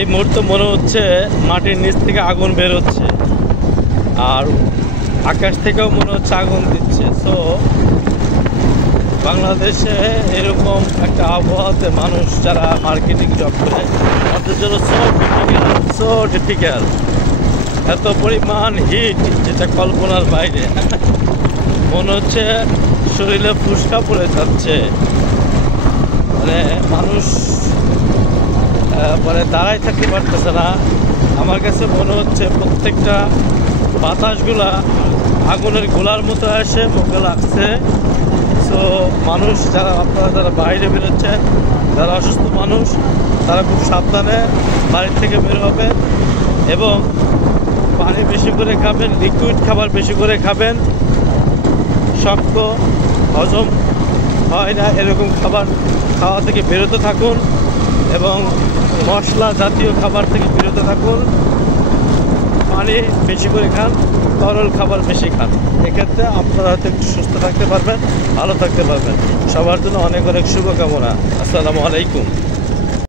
এই মুহূর্তে মনে হচ্ছে মাটির নিচ থেকে আগুন বের হচ্ছে, আর আকাশ থেকেও মনে হচ্ছে আগুন দিচ্ছে। সো বাংলাদেশে এরকম একটা আবহাওয়াতে মানুষ যারা মার্কেটিং জব করে তাদের জন্য সো ডিফিকাল্ট। এত পরিমাণ হিট যেটা কল্পনার বাইরে। মনে হচ্ছে শরীরে ফুসকা পড়ে যাচ্ছে, মানে মানুষ মানে দাঁড়াই থাকতে পারতেছে না। আমার কাছে মনে হচ্ছে প্রত্যেকটা বাতাসগুলা আগুনের গোলার মতো এসে মুখে লাগছে। সো মানুষ যারা আপনারা যারা বাইরে বেরোচ্ছেন, যারা অসুস্থ মানুষ, তারা খুব সাবধানে বাড়ির থেকে বের হবে এবং পানি বেশি করে খাবেন, লিকুইড খাবার বেশি করে খাবেন। শক্ত হজম হয় না এরকম খাবার খাওয়া থেকে বেরোতে থাকুন এবং মশলা জাতীয় খাবার থেকে বিরত থাকুন। পানি বেশি করে খান, তরল খাবার বেশি খান। এক্ষেত্রে আপনারা হয়তো একটু সুস্থ থাকতে পারবেন, ভালো থাকতে পারবেন। সবার জন্য অনেক অনেক শুভকামনা। আসসালামু আলাইকুম।